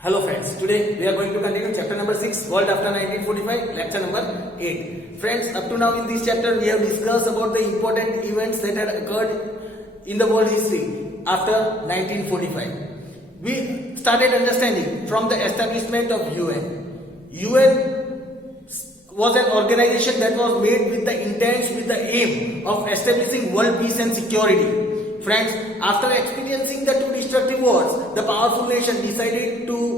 Hello friends, today we are going to continue chapter number 6, World After 1945, lecture number 8. Friends, up to now in this chapter we have discussed about the important events that had occurred in the world history after 1945. We started understanding from the establishment of UN. UN was an organization that was made with the intent, with the aim of establishing world peace and security. Friends, after experiencing the two destructive wars, the powerful nation decided to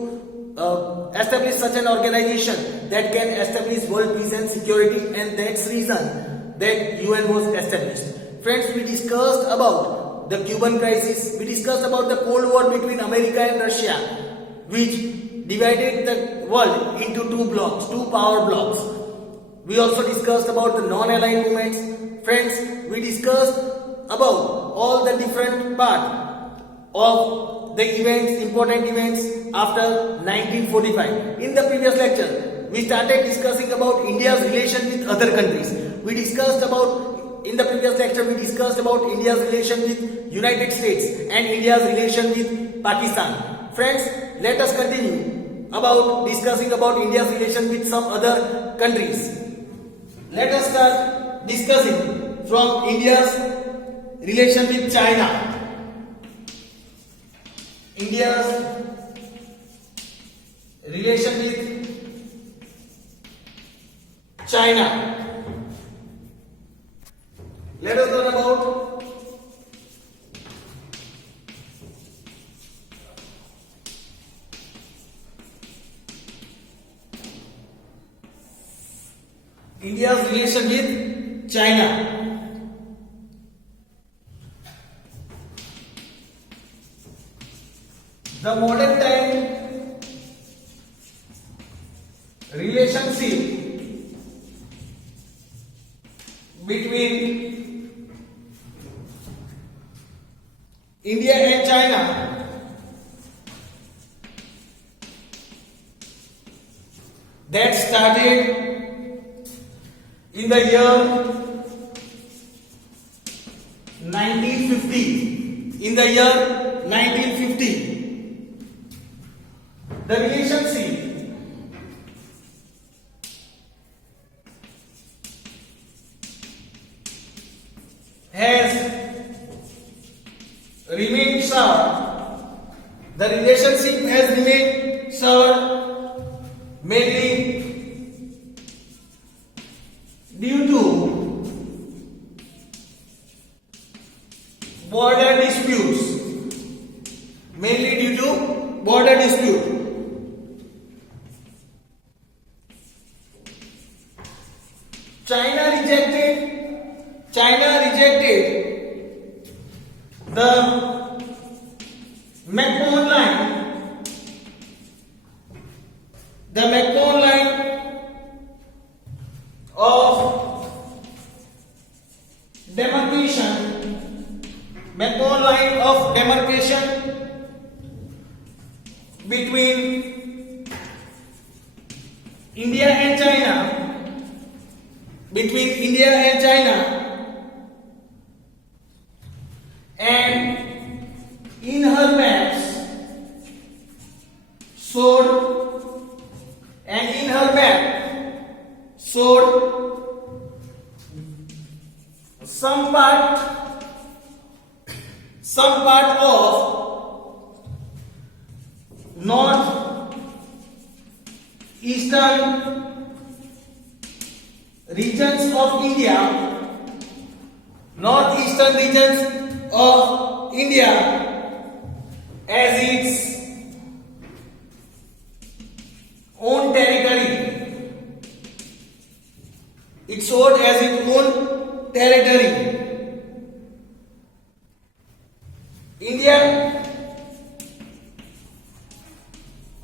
establish such an organization that can establish world peace and security, and that's reason that UN was established. Friends, we discussed about the Cuban crisis, we discussed about the Cold War between America and Russia, which divided the world into two blocks, two power blocks. We also discussed about the non-aligned movements. Friends, we discussed about all the different part of the events, important events after 1945. In the previous lecture, we started discussing about India's relation with other countries. We discussed about, in the previous lecture, we discussed about India's relation with United States and India's relation with Pakistan. Friends, let us continue about discussing about India's relation with some other countries. Let us start discussing from India's relation with China. India's relation with China. Let us learn about India's relation with China. The modern time relationship between India and China that started in the year 1950. In the year 1950. The relationship has remained sour. The relationship has remained sour mainly due to border disputes. Mainly due to border dispute. China rejected the McMahon line. The McMahon line of demarcation. McMahon line of demarcation between India and China. Between India and China, and in her maps showed some part of north eastern regions of India, northeastern regions of India as its own territory. It showed as its own territory. India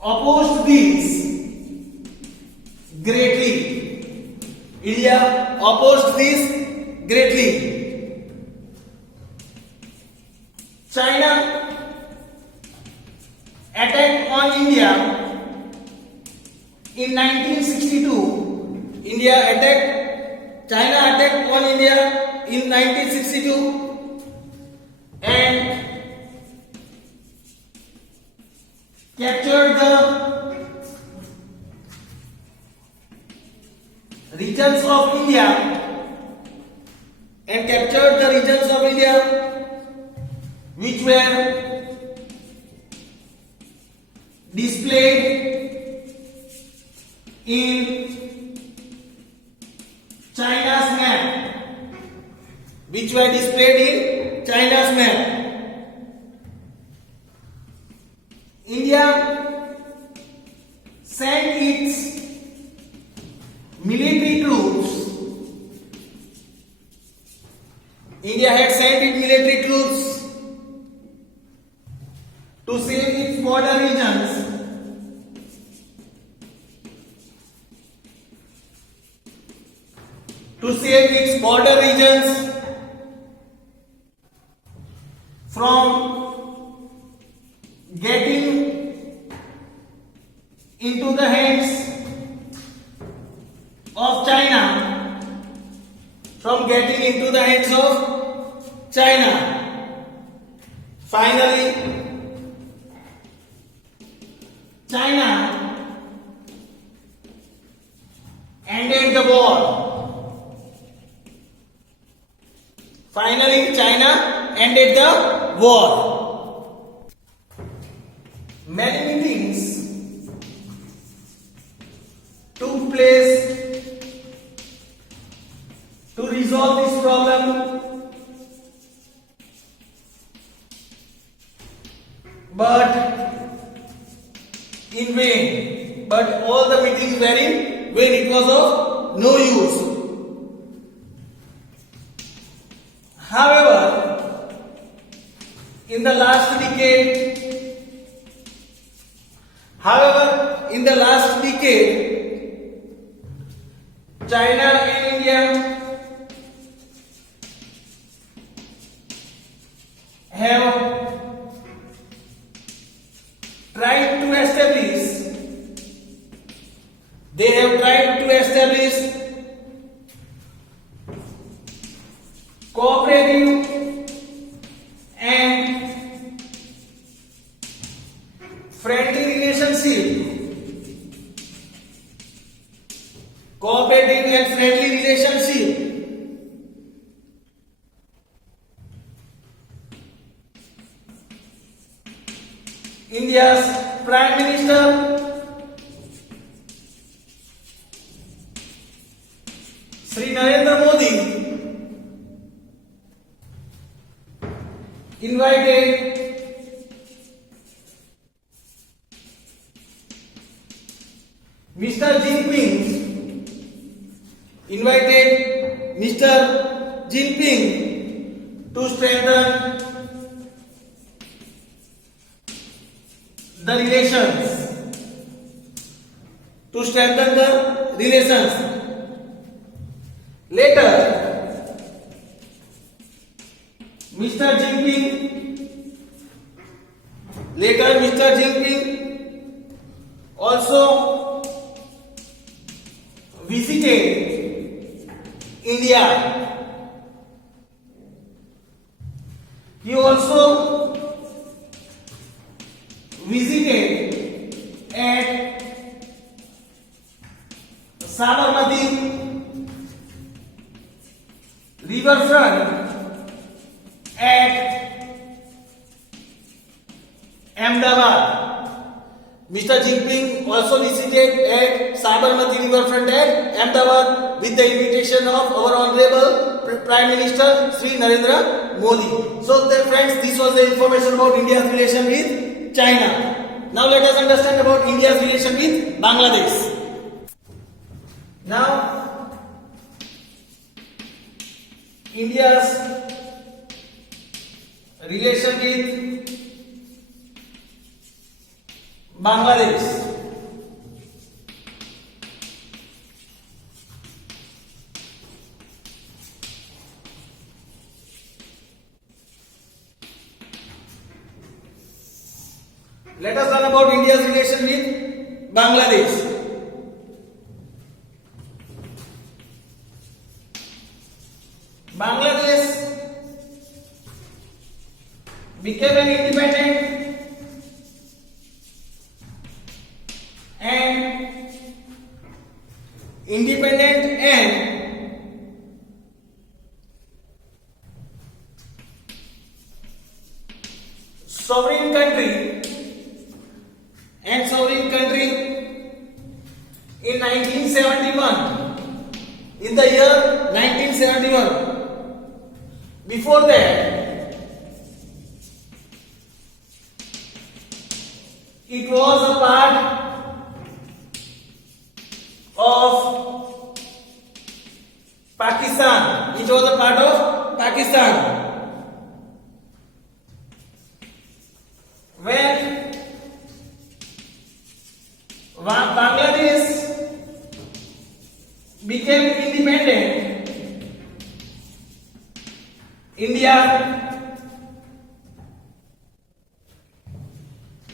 opposed this greatly. India opposed this greatly. China attacked on India in 1962. China attacked on India in 1962, and captured the regions of India which were displayed in China's map. India sent its military troops. India had sent its military troops to save its border regions. From getting into the hands of China. Finally, China ended the war. Many meetings took place to resolve this problem, but in vain. But all the meetings were in vain. It was of no use. However, in the last decade, China and India have tried to establish cooperative and friendly relationship. India's Prime Minister Sri Narendra Modi invited Mr. Jinping to strengthen the relations. Later, Mr. Jinping also visited India. He also visited at Sabarmati riverfront at Ahmedabad. Mr. Jinping also visited at Sabarmati riverfront at Ahmedabad with the invitation of our Honorable Prime Minister Sri Narendra Modi. So, friends, this was the information about India's relation with China. Now, let us understand about India's relation with Bangladesh. Now, India's relation with Bangladesh. Let us learn about India's relation with Bangladesh. Bangladesh became an independent independent and sovereign country in 1971, in the year 1971. Before that, it was a part of Pakistan. It was a part of Pakistan. When Bangladesh became independent, India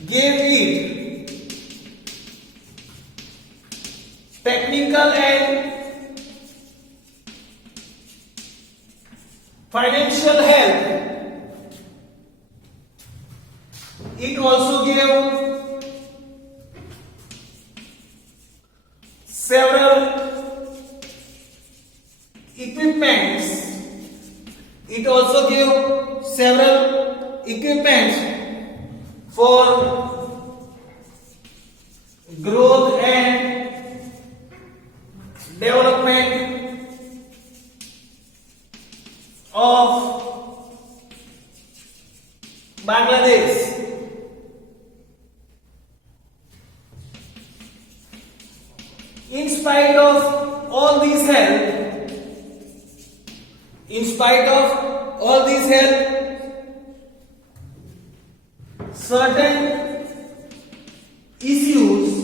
gave it technical and financial help. It also gave several equipments. It also gave several equipments for growth and development of Bangladesh. In spite of all these help, certain issues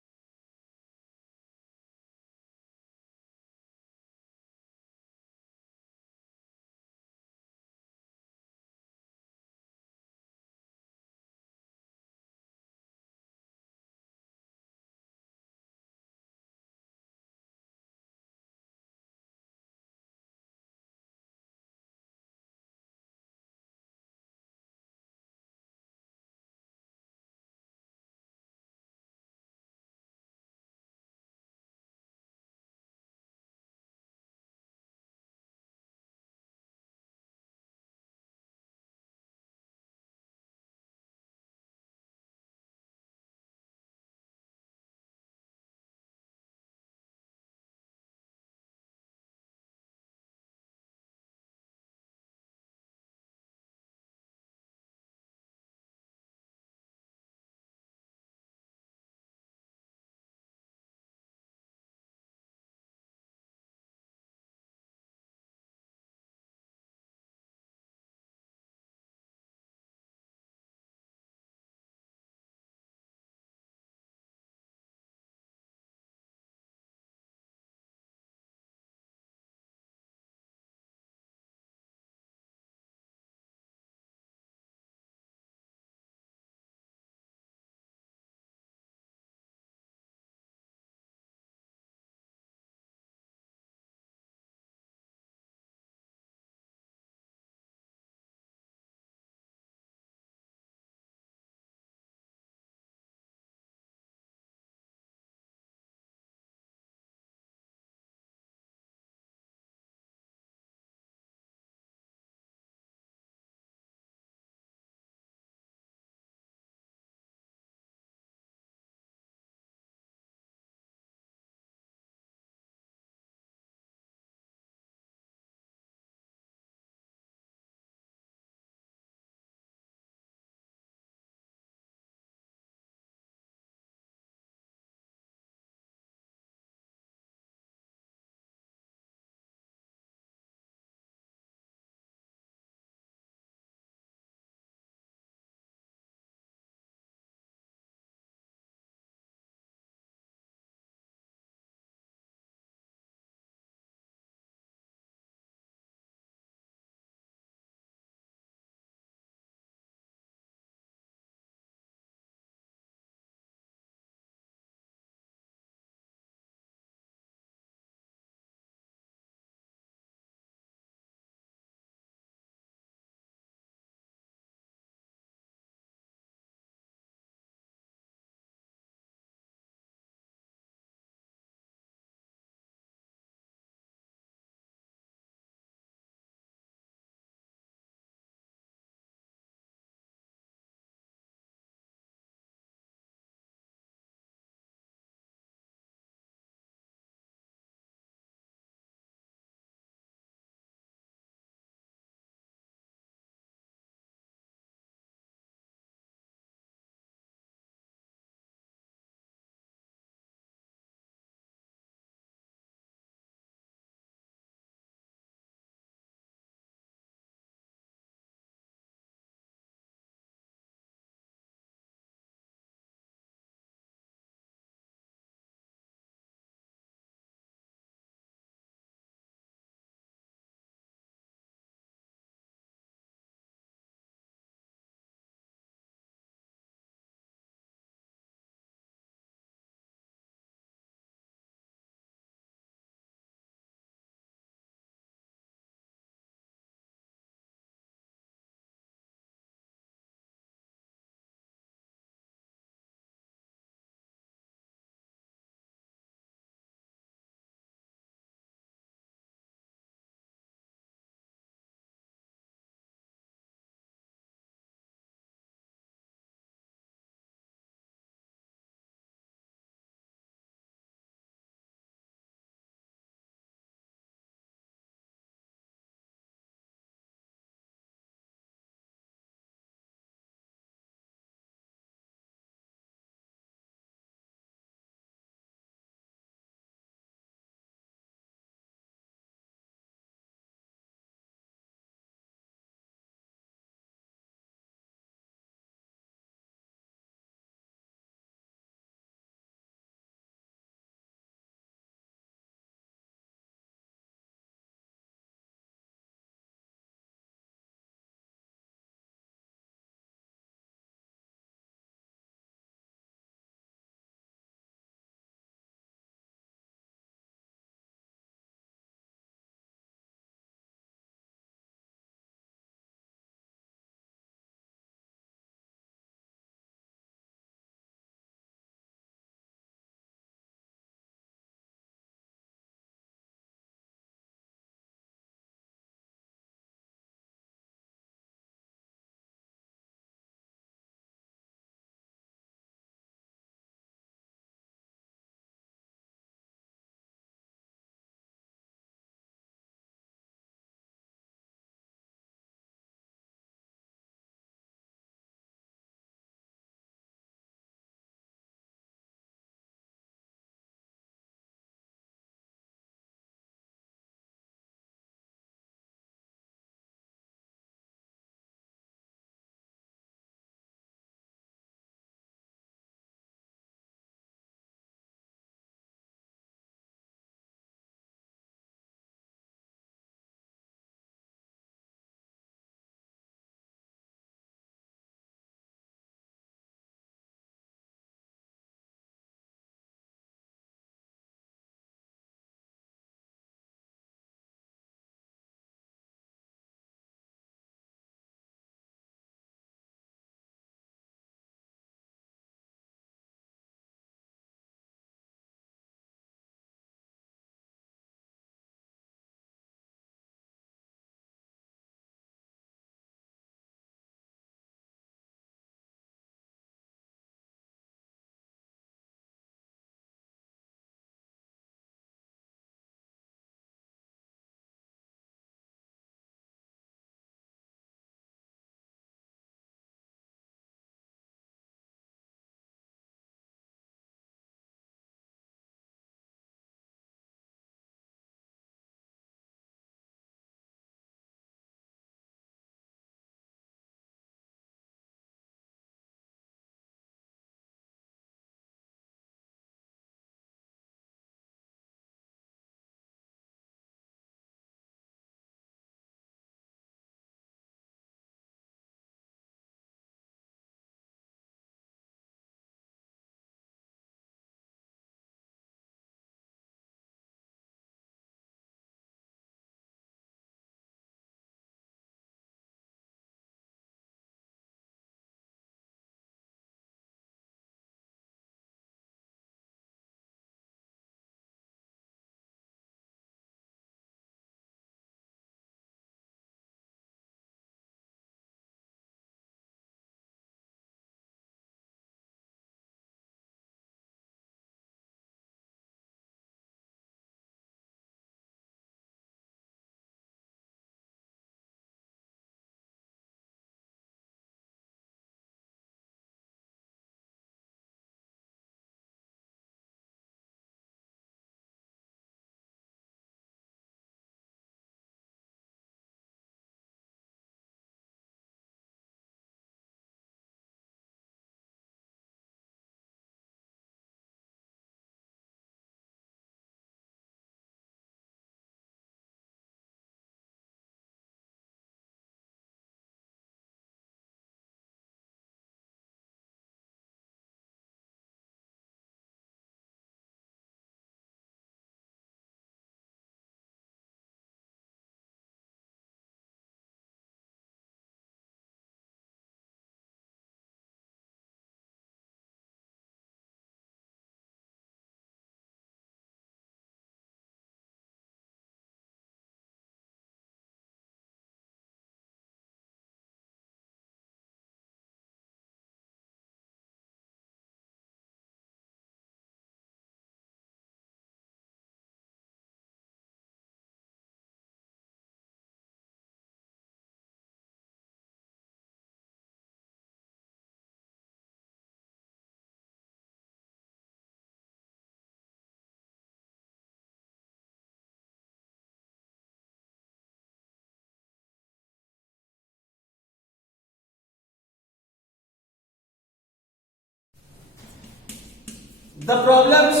the problems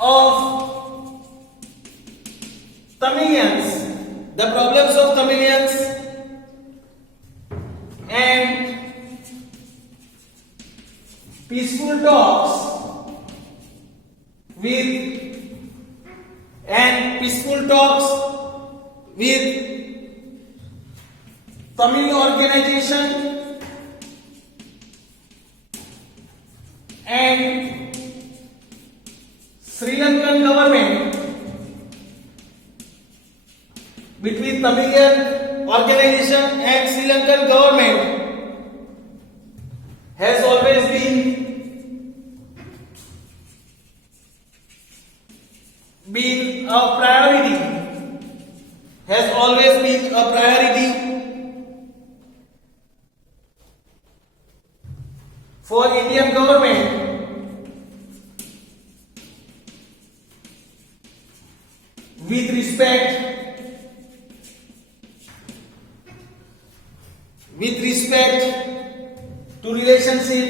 of Tamilians, and peaceful talks with Tamil organization and Sri Lankan government, between Tamilian organization and Sri Lankan government has always been a priority, for Indian government with respect to relationship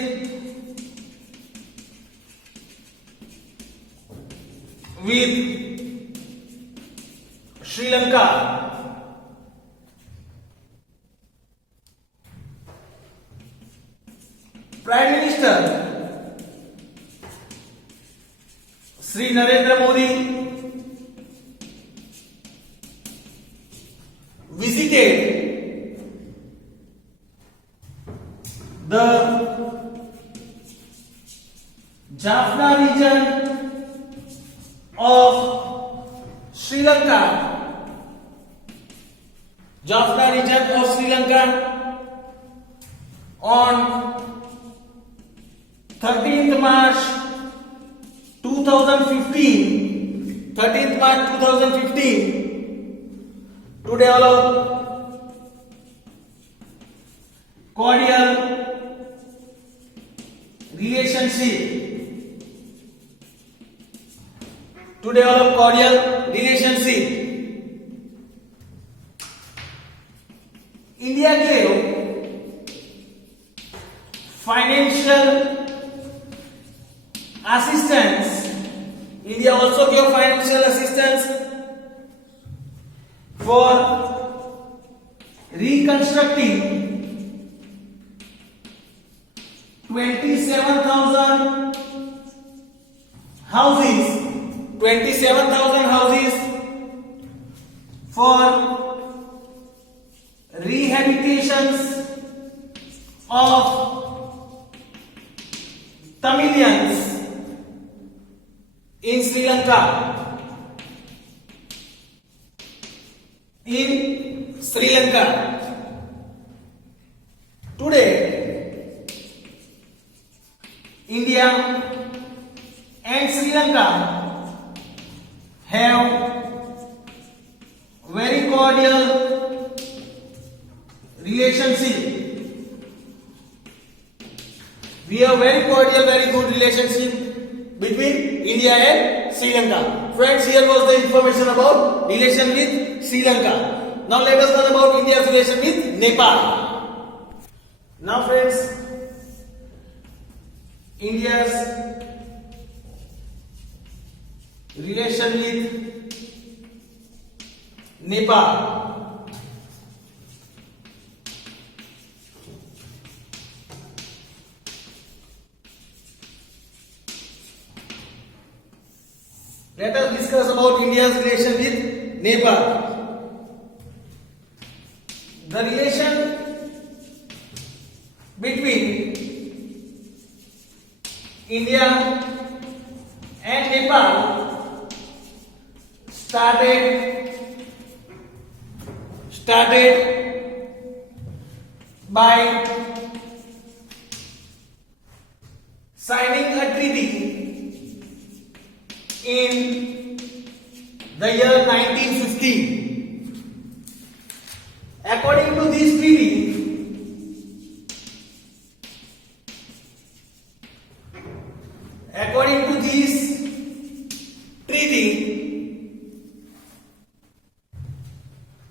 with Sri Lanka. Prime Minister Sri Narendra Modi visited the Jaffna region of Sri Lanka. On 13th March 2015 to develop cordial relationship India gave financial assistance. India also gave financial assistance for reconstructing 27,000 houses for rehabilitations of Tamilians in Sri Lanka. Today, India and Sri Lanka have very cordial relationship. We have very good relationship between India and Sri Lanka. Friends, here was the information about relation with Sri Lanka. Now let us learn about India's relation with Nepal. Now friends, India's relation with Nepal. Let us discuss about India's relation with Nepal. The relation between India and Nepal started by signing a treaty in the year 1950. According to this treaty,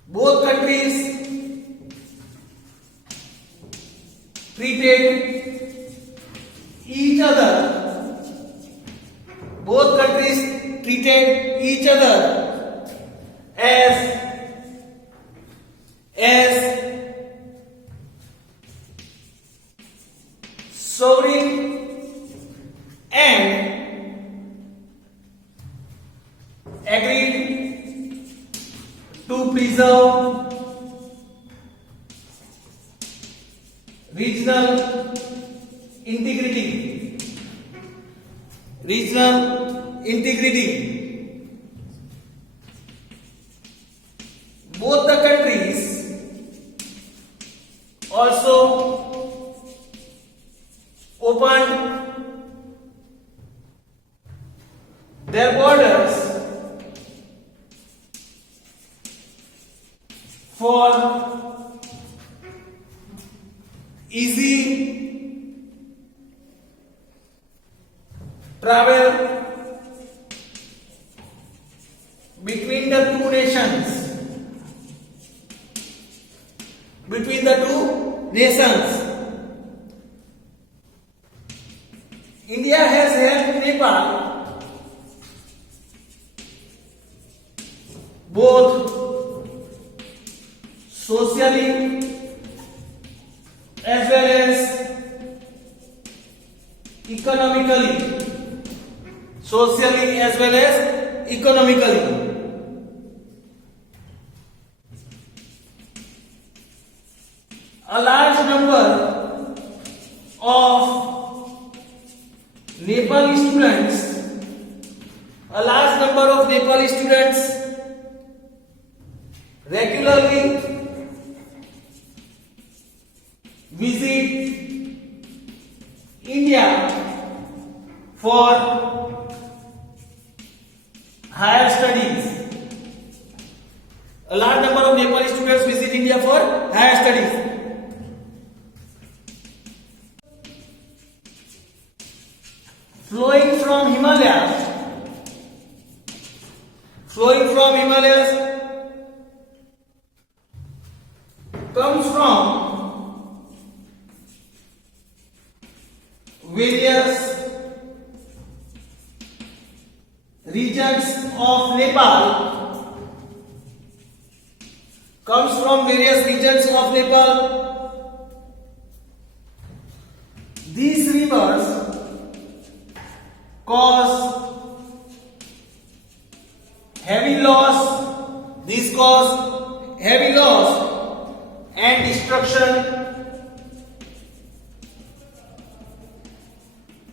both countries treated each other Both countries treated each other as sovereign and agreed to preserve regional integrity. Regional integrity. Both the countries also opened their borders for easy travel between the two nations. Between the two nations. India has helped Nepal both socially as well as economically. Socially as well as economically. A large number of Nepali students regularly visit India for higher studies. A large number of Nepali students visit India for higher studies. Flowing from Himalayas comes from various regions of Nepal. These rivers cause heavy loss and destruction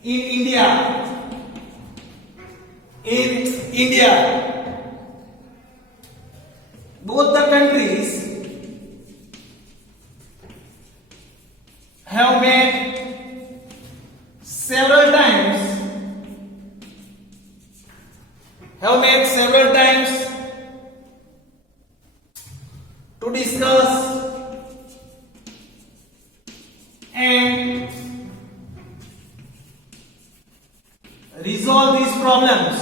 in India. Both the countries have met several times to discuss and resolve these problems.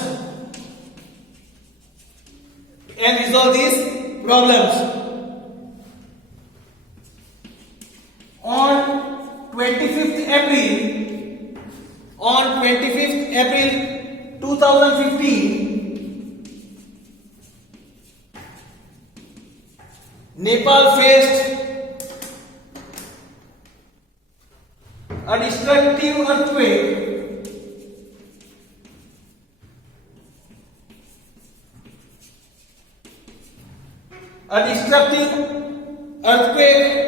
On 25th April 2015, Nepal faced a destructive earthquake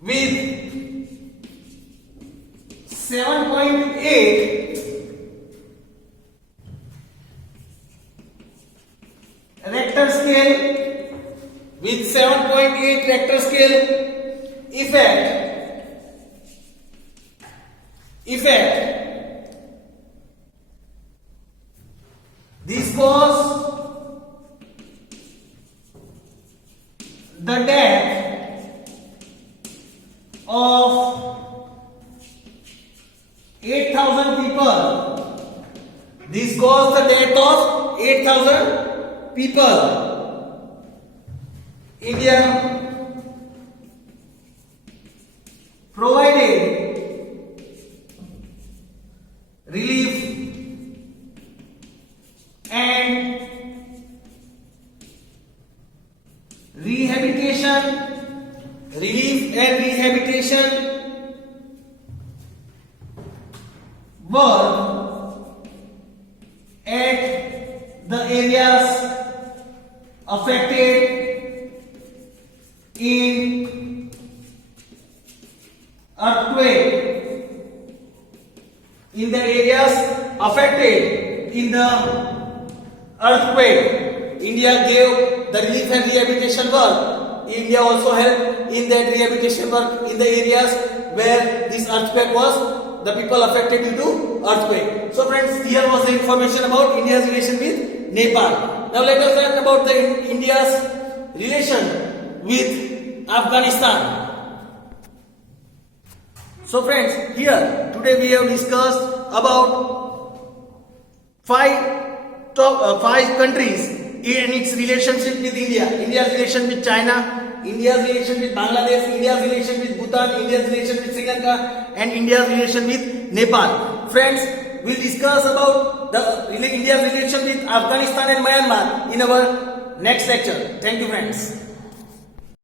with 7.8 Richter scale effect. This caused the death of 8,000 people. This caused the death of 8,000 people. India provided relief relief and rehabilitation work at the areas affected in earthquake. In the areas affected in the earthquake, India gave the relief and rehabilitation work. India also helped in that rehabilitation work in the areas where this earthquake was, the people affected due to earthquake. So friends, here was the information about India's relation with Nepal. Now let us learn about the India's relation with Afghanistan. So friends, here today we have discussed about five countries in its relationship with India. India's relation with China, India's relation with Bangladesh, India's relation with Bhutan, India's relation with Sri Lanka, and India's relation with Nepal. Friends, we'll discuss about India's relation with Afghanistan and Myanmar in our next lecture. Thank you friends.